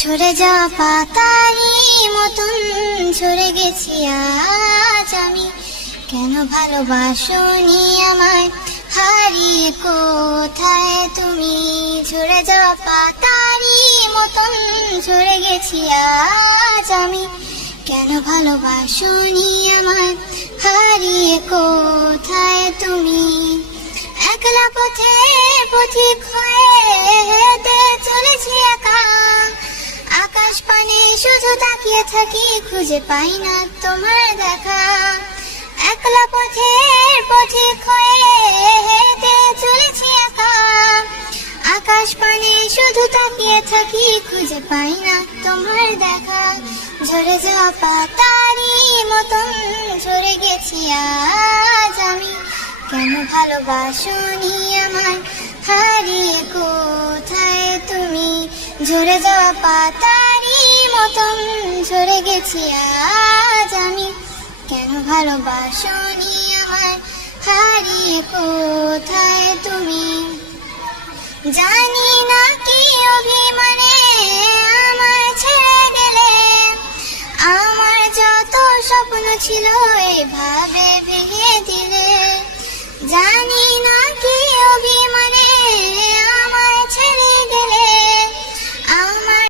ঝরে যাওয়া পাতারই মতন ঝরে গেছি আজ আমি। কেন ভালোবাসোনি আমায়, হারিয়ে কোথায় তুমি? ঝরে যাওয়া পাতারই মতন ঝরে গেছি আজ আমি। কেন ভালোবাসোনি আমায়, হারিয়ে কোথায় তুমি? একলা পথে পথিক হয়ে হেঁটে চলেছি একা, আকাশ পানে শুধু তাকিয়ে থাকি, খুঁজে পাই না তোমার দেখা। একলা পথে পথিক হয়ে হেঁটে চলেছি একা, আকাশ পানে শুধু তাকিয়ে থাকি, খুঁজে পাই না তোমার দেখা। ঝরে যাওয়া পাতারই মতন ঝরে গেছি আজ আমি। কেন ভালোবাসোনি আমায়, হারিয়ে কোথায় তুমি? ঝরে যাওয়া পাতারই মতন ঝরে গেছি আজ আমি। কেন ভালোবাসোনি আমায়, হারিয়ে কোথায় তুমি? জানি না কি অভিমানে আমায় ছেড়ে গেলে, আমার যত স্বপ্ন ছিল এভাবে